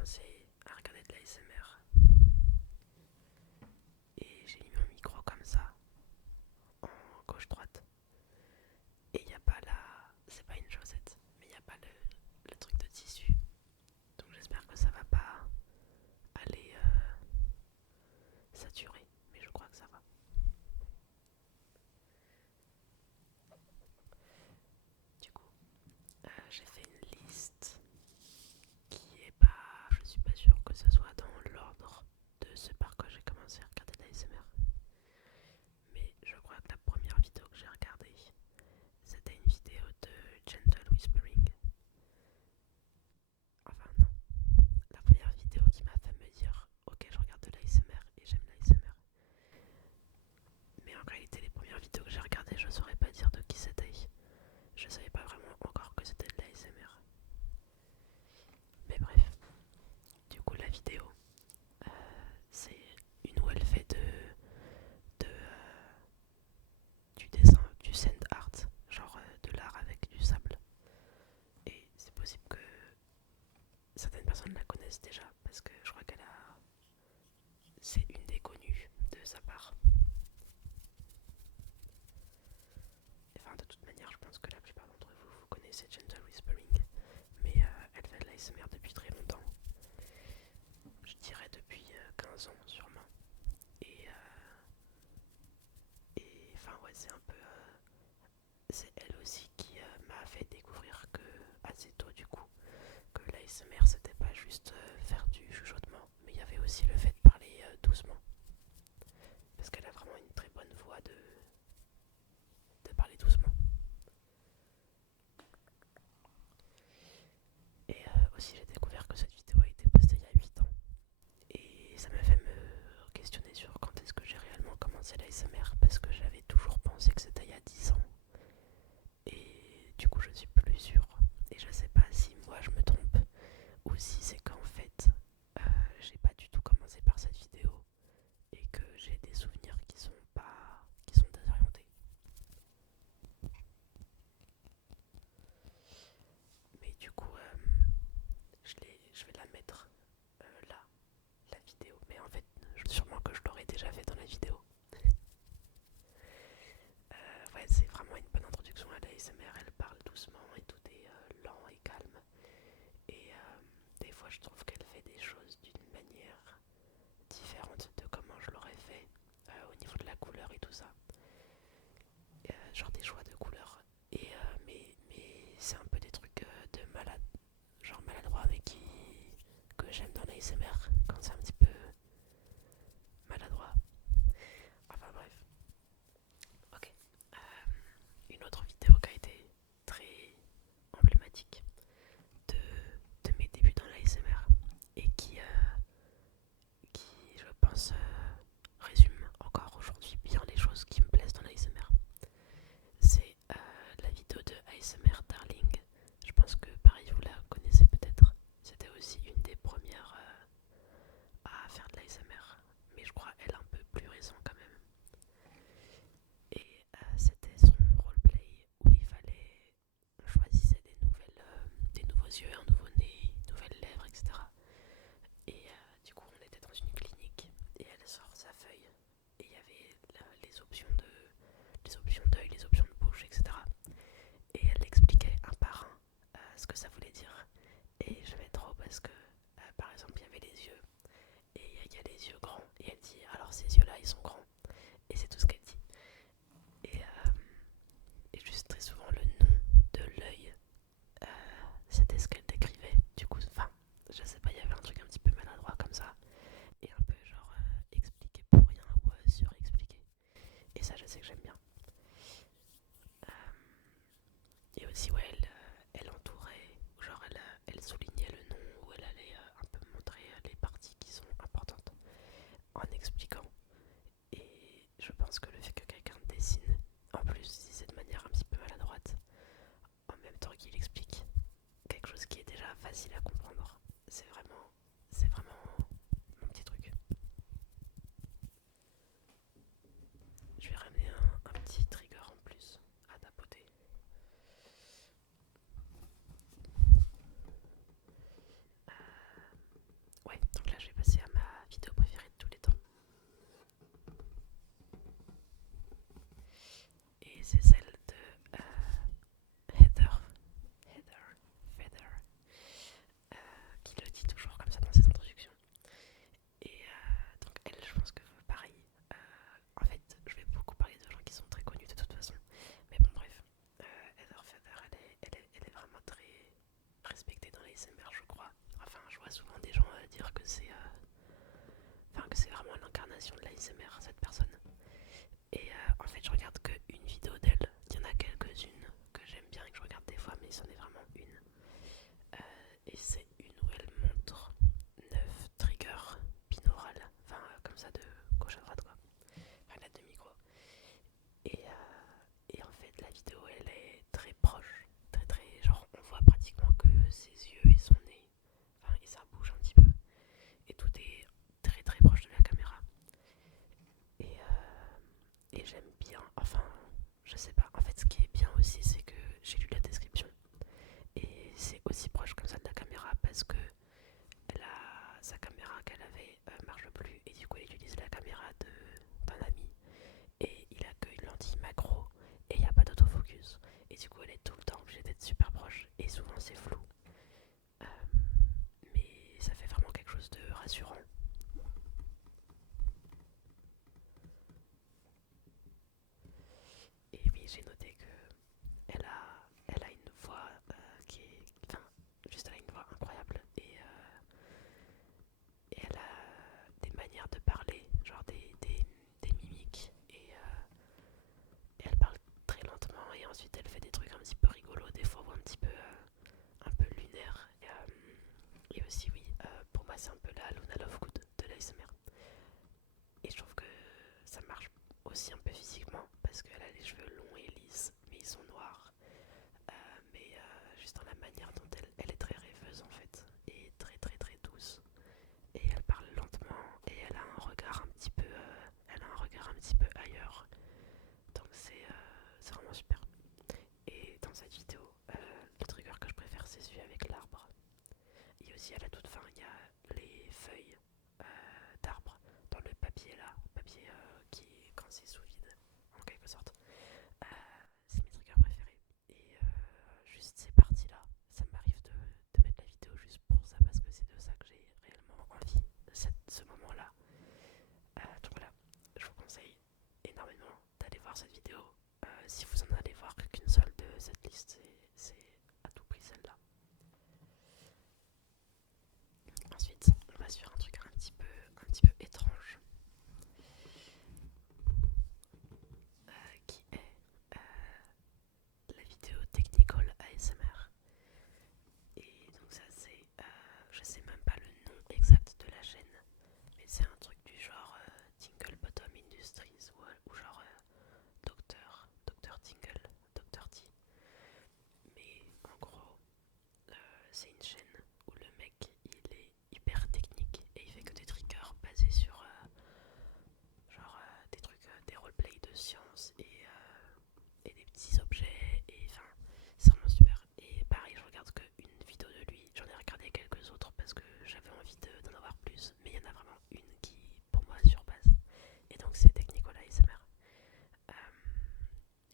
commencé à regarder de l'ASMR et j'ai mis mon micro comme ça en gauche-droite. Et il n'y a pas la. C'est pas une chaussette, mais il n'y a pas le truc de tissu. Donc j'espère que ça va pas aller saturer, mais je crois que ça va. Du coup, j'ai fait une liste qui est pas. Je suis pas sûre que ce soit dans l'ordre de ce par quoi j'ai commencé à regarder de l'ASMR. Mais je crois que la première vidéo que j'ai regardée, c'était une vidéo de Gentle Whispering. Enfin non, la première vidéo qui m'a fait me dire ok je regarde de l'ASMR et j'aime l'ASMR. Mais en réalité les premières vidéos que j'ai regardées je saurais pas dire de qui c'était. Je savais pas vraiment encore que c'était de l'ASMR. Mais bref, du coup la vidéo c'est une où elle fait du dessin, du sand art, genre de l'art avec du sable. Et c'est possible que certaines personnes la connaissent déjà parce que je crois qu'elle a. C'est une des connues de sa part. Enfin, de toute manière, je pense que la plupart d'entre vous, vous connaissez Gentle Whispering, mais elle fait de l'ASMR depuis très longtemps. Je dirais depuis 15 ans sûrement. Et, enfin, ouais, c'est un peu. C'est elle aussi qui m'a fait découvrir que, assez tôt du coup, que l'ASMR c'était pas juste faire du chuchotement, mais il y avait aussi le fait de parler doucement. Parce qu'elle a vraiment une très bonne voix de parler doucement. Et aussi j'ai découvert que cette vidéo a été postée il y a 8 ans. Et ça m'a fait me questionner sur quand est-ce que j'ai réellement commencé l'ASMR parce que j'avais toujours pensé que c'était il y a 10 ans. Et du coup je suis plus sûre. Et je sais pas si moi je me trompe ou si c'est qu'en fait j'ai pas du tout commencé par cette vidéo et que j'ai des souvenirs qui sont désorientés. Mais du coup je vais la mettre là, la vidéo. Mais en fait sûrement que je l'aurais déjà fait dans la vidéo. Ouais, c'est vraiment une bonne introduction à l'ASMR. Elle parle doucement et tout est lent et calme. Et des fois, je trouve qu'elle fait des choses d'une manière différente de comment je l'aurais fait au niveau de la couleur et tout ça. Genre des choix de couleurs. Et mais c'est un peu des trucs de malade, genre maladroit, mais que j'aime dans l'ASMR quand c'est un petit peu maladroit. Enfin bref. Ok. Une autre vidéo qui a été très emblématique de mes débuts dans l'ASMR et qui je pense, résume encore aujourd'hui bien les choses qui me plaisent dans l'ASMR. C'est la vidéo de ASMR Darling. Je pense que pareil, vous la connaissez peut-être. C'était aussi une des premières à faire de l'ASMR, mais je crois elle un peu plus récent quand même. Et c'était son roleplay où il fallait on choisissait des nouveaux yeux, un nouveau nez, une nouvelle lèvre, etc. Et du coup, on était dans une clinique et elle sort sa feuille et il y avait les options d'œil, les options de bouche, etc. Et elle expliquait un par un ce que ça voulait dire. Et j'aimais trop parce que, par exemple, il y avait les yeux et il y a les yeux grands et elle dit alors ces yeux-là ils sont grands et c'est tout ce qu'elle dit. Et, et juste très souvent le nom de l'œil, euh, c'était ce qu'elle décrivait. Du coup, enfin, je sais pas, il y avait un truc un petit peu maladroit comme ça et un peu genre expliqué pour rien ou surexpliqué. Et ça, je sais que j'aime bien. Euh, et aussi, ouais, elle entourait, genre elle soulignait le nom ou elle allait un peu montrer les parties qui sont importantes en expliquant. Et je pense que le fait que quelqu'un dessine, en plus si c'est de manière un petit peu maladroite, en même temps qu'il explique quelque chose qui est déjà facile à comprendre, c'est vraiment mon petit truc. Je vais ramener un petit trigger en plus à tapoter. création de l'ASMR, cette personne. Et en fait, je regarde que une vidéo d'elle. Il y en a quelques-unes que j'aime bien et que je regarde des fois, mais c'en est vraiment une. Et c'est une où elle montre 9 triggers binaurales, enfin comme ça de gauche à droite quoi, enfin la demi-micro. Et en fait la vidéo elle est très proche, très très, genre on voit pratiquement que ses yeux et son nez, enfin et ça bouge un petit peu. Et tout est très très proche de la caméra. Et j'aime bien, enfin je sais pas, en fait ce qui est bien aussi c'est que j'ai lu la description et c'est aussi proche comme ça de la caméra parce que sa caméra qu'elle avait marche plus et du coup elle utilise la caméra d'un ami et il a qu'une lentille macro et il n'y a pas d'autofocus et du coup elle est tout le temps obligée d'être super proche et souvent c'est flou. Euh, mais ça fait vraiment quelque chose de rassurant. Et oui, j'ai noté que elle a une voix qui est, enfin, juste elle a une voix incroyable et elle a des manières de parler, genre des mimiques et elle parle très lentement et ensuite elle fait des trucs un petit peu rigolos, des fois un petit peu un peu lunaires. Et aussi oui, pour moi c'est un peu la Luna Lovegood de l'ASMR. Et je trouve que ça marche aussi un peu physiquement parce qu'elle a les cheveux longs et lisses, mais ils sont noirs. Juste dans la manière dont elle est très rêveuse en fait, et très très très douce. Et elle parle lentement et elle a un regard un petit peu, ailleurs. Donc c'est vraiment super. Et dans cette vidéo, le trigger que je préfère c'est celui avec l'arbre. Et aussi à la toute fin, il y a les feuilles d'arbre dans le papier là, papier qui est quand c'est sous vide en quelque sorte. Euh, c'est mes triggers préférés. Et juste ces parties-là, ça m'arrive de mettre la vidéo juste pour ça parce que c'est de ça que j'ai réellement envie, ce moment-là. Donc voilà, je vous conseille énormément d'aller voir cette vidéo. Si vous en allez voir qu'une seule de cette liste, c'est à tout prix celle-là. Ensuite, on va sur un truc un petit peu étrange, qui est la vidéo Technical ASMR. Et donc ça c'est, je sais même pas le nom exact de la chaîne, mais c'est un truc du genre Tingle Bottom Industries ou genre Dr Tingle, Dr T. Mais en gros, c'est une chaîne où le mec il est hyper technique et il fait que des triggers basés sur genre des trucs, des roleplays de science et des petits objets. Et enfin, c'est vraiment super. Et pareil, je regarde qu'une vidéo de lui. J'en ai regardé quelques autres parce que j'avais envie d'en avoir plus. Mais il y en a vraiment une qui, pour moi, surpasse. Et donc, c'est Technical ASMR. Euh,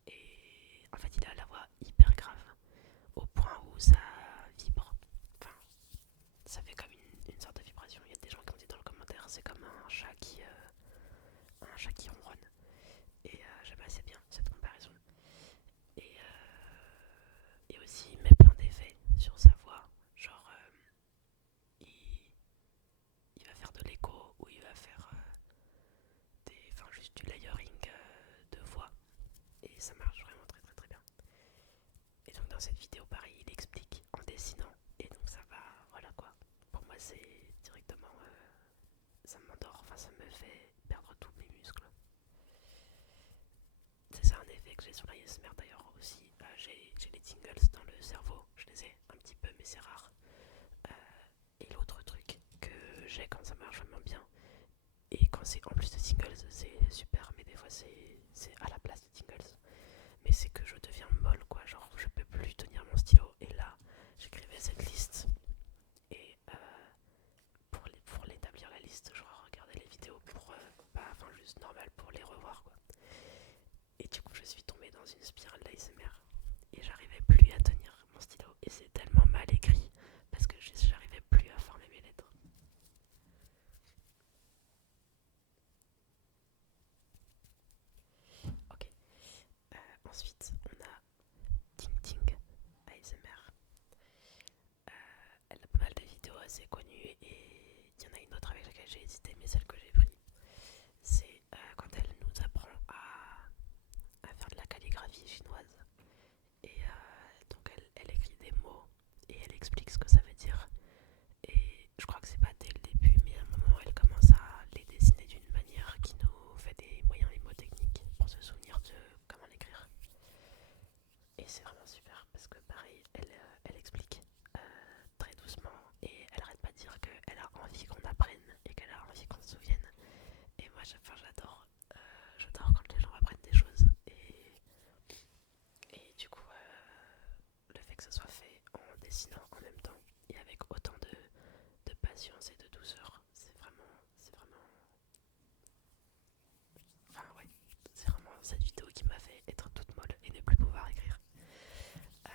et en fait, il a la voix hyper grave au point où ça vibre. Enfin, ça fait comme une sorte de vibration. Il y a des gens qui ont dit dans le commentaire, c'est comme un chat qui ronronne. Et j'aime assez bien cette comparaison. Et aussi, il met plein d'effets sur sa voix. Genre, il, il va faire de l'écho ou il va faire enfin, juste du layering de voix. Et ça marche vraiment très très très bien. Et donc, dans cette vidéo, pareil, il explique en dessinant. Et donc, ça va, voilà quoi. Pour moi, c'est directement. Ça m'endort, enfin, ça me fait perdre tous mes muscles. C'est un effet que j'ai sur l'ASMR d'ailleurs aussi. J'ai les tingles dans le cerveau, je les ai un petit peu, mais c'est rare. Et l'autre truc que j'ai quand ça marche vraiment bien, et quand c'est en plus de tingles, c'est super, mais des fois c'est à la place de tingles. Mais c'est que je deviens molle quoi, genre je peux plus tenir mon stylo. Et là, j'écrivais cette liste, et pour l'établir la liste, je regardais les vidéos pour, pas, enfin juste normal pour les revoir quoi. Et du coup, je suis tombée dans une spirale d'ASMR et j'arrivais plus à tenir mon stylo. Et c'est tellement mal écrit parce que j'arrivais plus à former mes lettres. Ok. Ensuite, on a Ting Ting ASMR. Elle a pas mal de vidéos assez connues et il y en a une autre avec laquelle j'ai hésité, mais celle que j'ai prise, fille chinoise. Et donc elle écrit des mots et elle explique ce que ça veut dire. Et je crois que c'est pas dès le début, mais à un moment elle commence à les dessiner d'une manière qui nous fait des moyens mnémotechniques pour se souvenir de comment l'écrire. Et c'est vraiment super parce que pareil, elle explique très doucement et elle arrête pas de dire qu'elle a envie qu'on apprenne et qu'elle a envie qu'on se souvienne. Et moi j'adore quand les gens apprennent des choses. Et du coup, le fait que ça soit fait en dessinant en même temps et avec autant de patience et de douceur, c'est vraiment, enfin ouais, c'est vraiment cette vidéo qui m'a fait être toute molle et ne plus pouvoir écrire. Euh,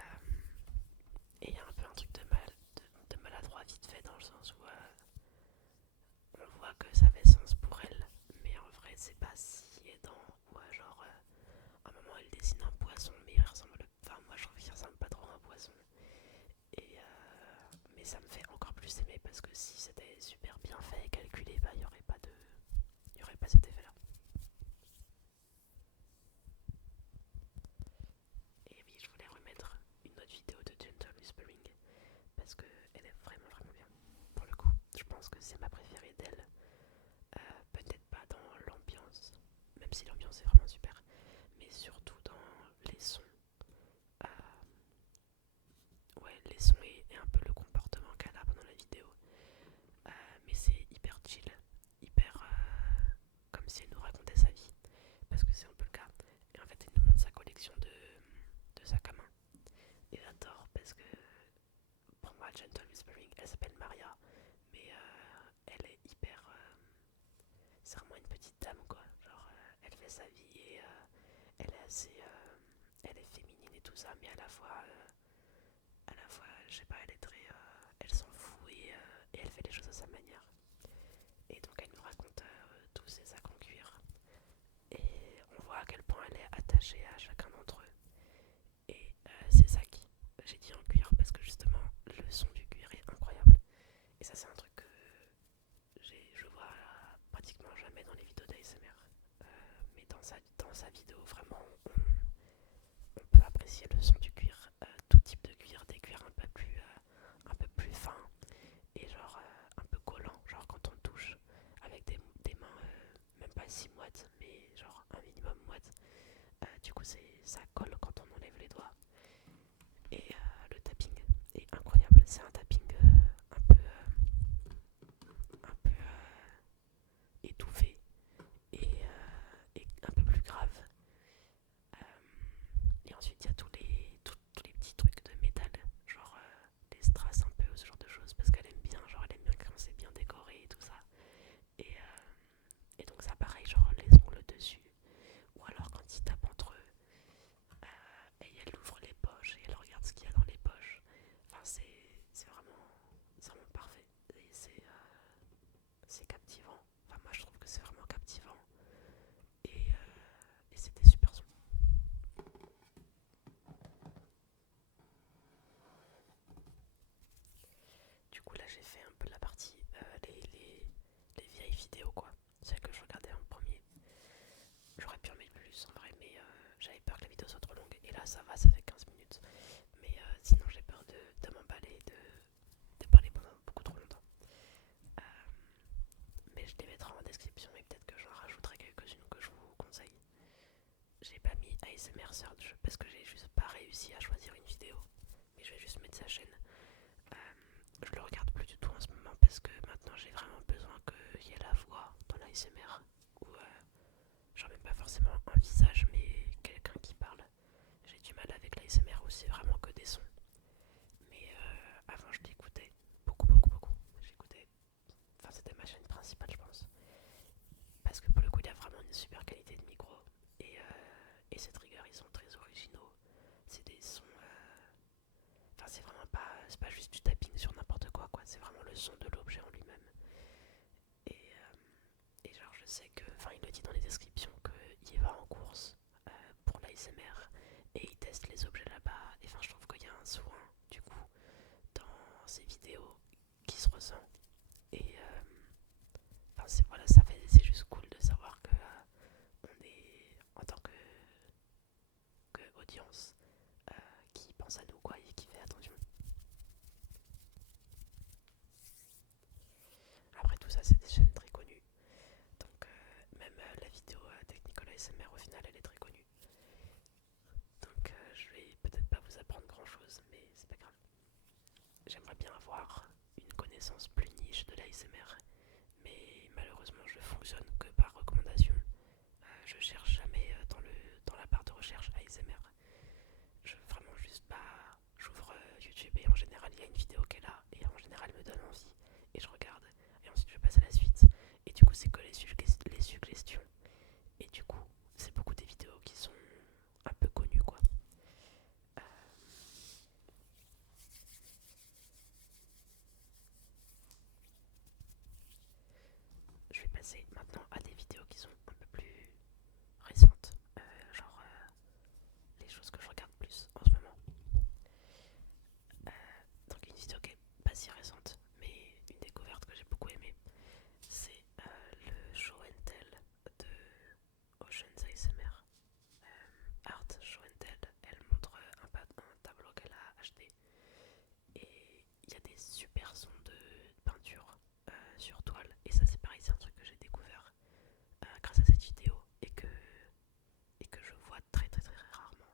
et il y a un peu un truc de maladroit vite fait dans le sens où on voit que ça fait sens pour elle, mais en vrai c'est pas si aidant. Ou genre, à un moment elle dessine un poisson, mais il ressemble, enfin moi je trouve qu'il ressemble pas trop à un poisson. Mais ça me fait encore plus aimer parce que si c'était super bien fait et calculé, bah il y aurait pas cet effet là. Et oui, je voulais remettre une autre vidéo de Gentle Whispering parce qu'elle est vraiment bien. Pour le coup, je pense que c'est ma préférée d'elle. Peut-être pas dans l'ambiance, même si l'ambiance est vraiment super, mais surtout dans les sons. Euh, ouais, les sons et un peu le comportement qu'elle a pendant la vidéo. Mais c'est hyper chill, hyper comme si elle nous racontait sa vie, parce que c'est un peu le cas. Et en fait, elle nous montre sa collection de sacs à main. Et j'adore parce que pour moi, Gentle Whispering, elle s'appelle Maria, mais elle est hyper. C'est vraiment une petite dame quoi. Genre, elle fait sa vie et elle est assez. Elle est féminine et tout ça, mais à la fois, je sais pas, elle est très. Elle s'en fout et elle fait les choses à sa manière. Et donc, elle nous raconte tous ses sacs en cuir. Et on voit à quel point elle est attachée à chacun d'entre eux. Et c'est ça qui. J'ai dit en cuir parce que justement, le son du cuir est incroyable. Et ça, c'est un truc que je vois pratiquement jamais dans les vidéos d'ASMR. Mais dans sa vidéo, vraiment, on peut apprécier le son du cuir, tout type de cuir, des cuirs un peu plus fins et genre un peu collants, genre quand on touche avec des mains même pas si moites, mais genre un minimum moite. Du coup, ça colle quand on enlève les doigts. Et le tapping est incroyable. C'est un tapping un peu étouffé et un peu plus grave. Et ensuite, il y a tous les petits trucs de métal, genre les strass un peu, ce genre de choses, parce qu'elle aime bien, genre elle aime bien quand c'est bien décoré et tout ça. Et, donc ça, pareil, genre les ongles dessus, ou alors quand ils tapent entre eux, et elle ouvre les poches et elle regarde ce qu'il y a dans les poches. Enfin, c'est vraiment parfait. Et c'est captivant. Enfin, moi je trouve que c'est vraiment captivant. Et c'était super son. Du coup, là j'ai fait un peu la partie, les vieilles vidéos quoi. Celles que je regardais en premier. J'aurais pu en mettre plus en vrai, mais j'avais peur que la vidéo soit trop longue. Et là ça va, ça fait 15 minutes. Mais sinon j'ai peur de m'emballer, de parler pendant beaucoup trop longtemps. Euh, mais je les mettrai en description et peut-être que j'en rajouterai quelques-unes que je vous conseille. J'ai pas mis ASMR Search parce que j'ai juste pas réussi à choisir une vidéo. Mais je vais juste mettre sa chaîne. Euh, je le regarde plus du tout en ce moment parce que maintenant j'ai vraiment besoin qu'il y ait la voix dans l'ASMR. Ou genre même pas forcément un visage mais quelqu'un qui parle. J'ai du mal avec l'ASMR où c'est vraiment que des sons. Mais avant je l'écoutais beaucoup. J'écoutais. Enfin c'était ma chaîne principale je pense. Parce que pour le coup il a vraiment une super qualité de micro. Et ces triggers ils sont très originaux. C'est des sons. Enfin c'est vraiment pas. C'est pas juste du tapping sur n'importe quoi quoi. C'est vraiment le son de l'objet en lui-même. Et, et genre je sais que. Enfin il le dit dans les descriptions qu'il va en course pour l'ASMR. Et il teste les objets là-bas. Et enfin je trouve qu'il y a un soin du coup dans ces vidéos qui se ressent. Et enfin voilà, c'est juste cool de savoir que on est en tant que l'ASMR au final elle est très connue. Donc je vais peut-être pas vous apprendre grand chose, mais c'est pas grave. J'aimerais bien avoir une connaissance plus niche de l'ASMR, mais malheureusement je fonctionne que par recommandation. Je cherche jamais dans la barre de recherche ASMR. Je vraiment juste pas. J'ouvre YouTube et en général il y a une vidéo qui est là et en général elle me donne envie et je regarde et ensuite je passe à la suite. Et du coup c'est que les suggestions et du coup c'est beaucoup des vidéos qui sont un peu connues quoi. Euh, je vais passer maintenant à des vidéos qui sont un peu plus récentes, genre les choses que je regarde plus en ce moment. Euh, donc une vidéo qui est pas si récente, mais une découverte que j'ai beaucoup aimée, c'est le show and tell de Ocean's ASMR. Art Show and Tell, elle montre un tableau qu'elle a acheté et il y a des super sons de peinture sur toile et ça c'est pareil, c'est un truc que j'ai découvert grâce à cette vidéo et que je vois très très très, très rarement.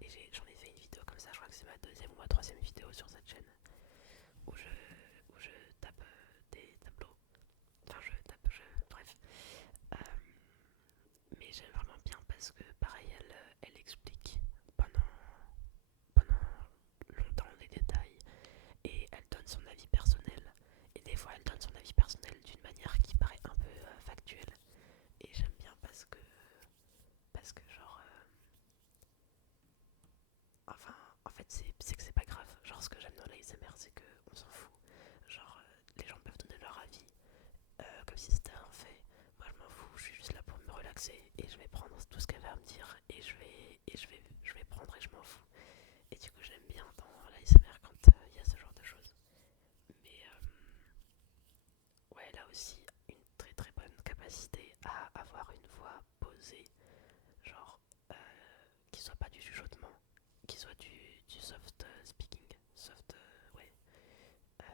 Et j'en ai fait une vidéo comme ça, je crois que c'est ma deuxième ou ma troisième vidéo sur cette chaîne où je tape des tableaux. Enfin, bref. Euh, mais j'aime vraiment bien parce que, pareil, elle explique pendant longtemps les détails et elle donne son avis personnel. Et des fois, elle donne son avis personnel d'une manière qui paraît un peu factuelle. Et j'aime bien parce que genre, enfin, en fait, c'est que c'est pas grave. Genre, ce que j'aime dans l'ASMR, c'est qu'on s'en fout. Genre, les gens peuvent donner leur avis comme si c'était un fait. Moi, je m'en fous. Je suis juste là pour me relaxer et je vais prendre tout ce qu'elle va me dire et je vais prendre et je m'en fous. Et du coup, j'aime bien dans l'ASMR quand il y a ce genre de choses. Mais ouais, elle a aussi une très très bonne capacité à avoir une voix posée, genre qui soit pas du chuchotement, qui soit du soft speaking, soft, ouais, euh,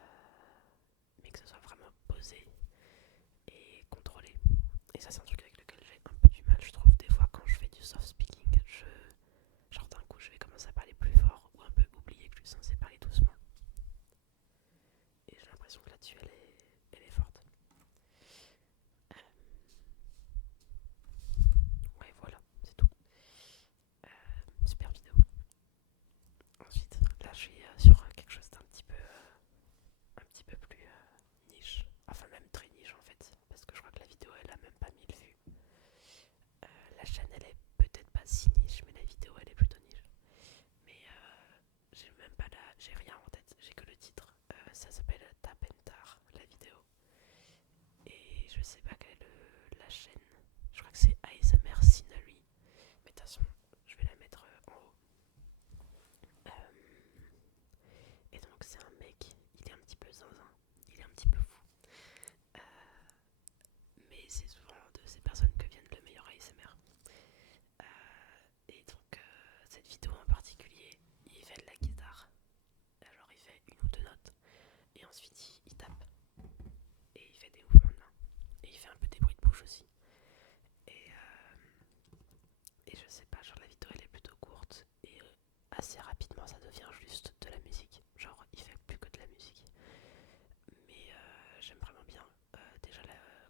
mais que ce soit vraiment posé et contrôlé. Et ça, c'est un truc avec lequel j'ai un peu du mal, je trouve, des fois quand je fais du soft speaking, genre d'un coup, je vais commencer à parler plus fort ou un peu oublier que je suis censé parler doucement. Et j'ai l'impression que là-dessus, elle est forte. Euh, ouais, voilà, c'est tout. Super vidéo. Ensuite, là, je suis sur quelque chose un petit peu plus niche. Enfin, même très niche en fait. Parce que je crois que la vidéo, elle a même pas 1000 vues. La chaîne, elle est peut-être pas si niche, mais la vidéo, elle est plutôt niche. Mais j'ai même pas j'ai rien en tête. J'ai que le titre. Ça s'appelle Tap and Tar, la vidéo. Et je sais pas quelle est la chaîne. Je crois que c'est ASMR Scenery. Mais de toute façon, je vais la mettre en haut. Euh, et donc c'est un mec, il est un petit peu zinzin, il est un petit peu fou. Euh, mais c'est souvent de ces personnes que viennent le meilleur ASMR. Et donc cette vidéo en particulier, il fait de la guitare. Alors il fait une ou deux notes. Et ensuite il tape. Et il fait des mouvements de main. Et il fait un peu des bruits de bouche aussi. Et, et je sais pas, genre la vidéo elle est plutôt courte. Et assez rapidement ça devient juste de la musique. Genre il fait plus que de la musique. Mais j'aime vraiment bien déjà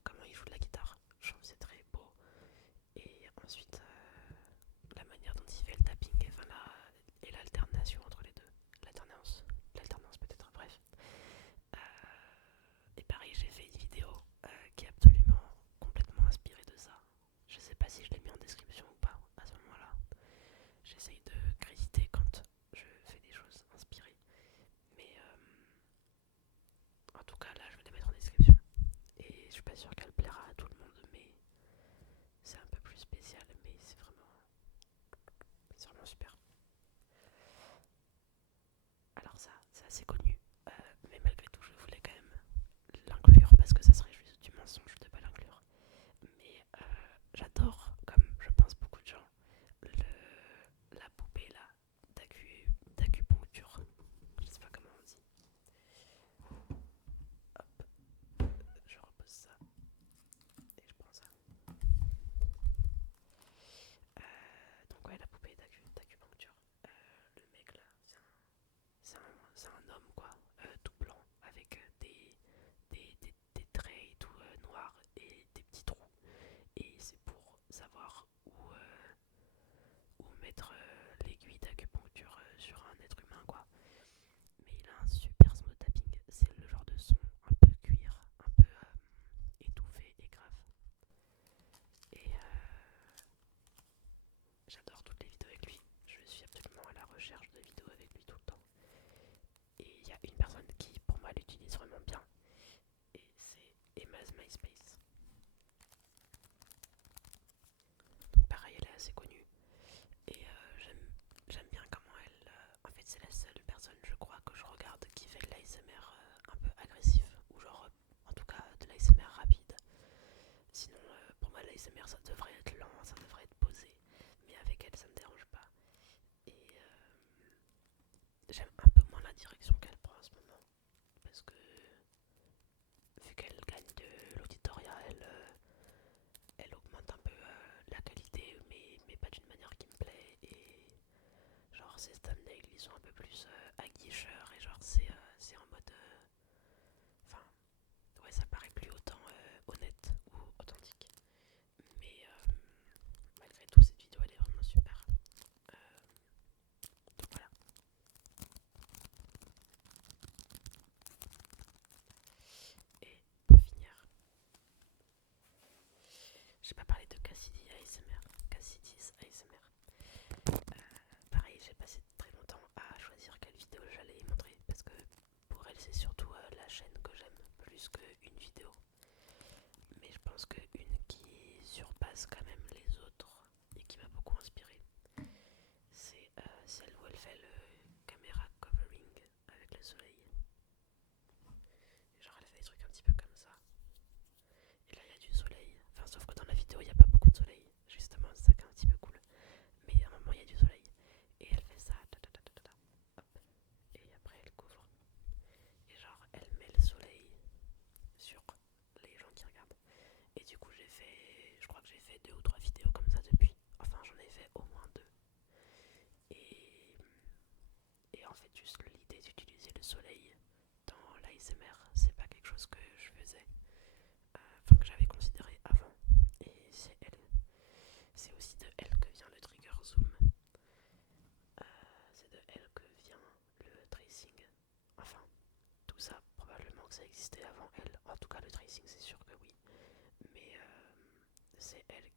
comment il joue de la guitare. Je trouve que c'est très beau. Et ensuite la manière dont il fait le tapping et l'alternation entre les deux. L'alternance peut-être, bref. Euh, et pareil, j'ai fait une vidéo qui est absolument complètement inspirée de ça. Je sais pas si je l'ai mis en description ou pas à ce moment-là. J'essaye de créditer quand a une personne qui pour moi l'utilise vraiment bien et c'est Emma's MySpace. Donc pareil, elle est assez connue et j'aime bien comment elle... en fait c'est la seule personne je crois que je regarde qui fait de l'ASMR un peu agressif ou genre en tout cas de l'ASMR rapide. Sinon pour moi l'ASMR ça devrait être lent, ça devrait être posé, mais avec elle ça me dérange pas. Et j'aime un peu moins la direction qu'elle prend en ce moment parce que vu qu'elle gagne de l'auditoria, elle augmente un peu la qualité, mais pas d'une manière qui me plaît. Et genre, ces thumbnails ils sont un peu plus aguicheurs et genre, c'est en mode. Enfin, ouais, ça paraît plus autant honnête ou authentique. Mais malgré tout, cette vidéo elle est vraiment super. Donc voilà. Et pour finir, j'ai pas parlé de Cassidy ASMR. Cassidy's ASMR. Pareil, j'ai passé très longtemps à choisir quelle vidéo j'allais montrer parce que pour elle, c'est surtout la chaîne que j'aime plus qu'une vidéo. Mais je pense qu'une qui surpasse quand même les autres et qui m'a beaucoup inspiré, c'est celle où elle fait le caméra covering avec le soleil. Genre, elle fait des trucs un petit peu comme ça. Et là, il y a du soleil. Enfin, sauf que dans la vidéo, il n'y a pas beaucoup de soleil. Justement, c'est ça qui est un petit peu cool. Mais à un moment, il y a du soleil. Et elle fait ça, hop, et après elle couvre. Et genre, elle met le soleil sur les gens qui regardent. Et du coup, je crois que j'ai fait 2 ou 3 vidéos comme ça depuis. Enfin, j'en ai fait au moins 2. Et, et en fait, juste l'idée d'utiliser le soleil dans l'ASMR, c'est pas quelque chose que je faisais, enfin que j'avais considéré avant. Et c'est aussi de elle que vient le trigger zoom. C'est de elle que vient le tracing. Enfin, tout ça, probablement que ça existait avant elle. En tout cas, le tracing, c'est sûr que oui. Mais c'est elle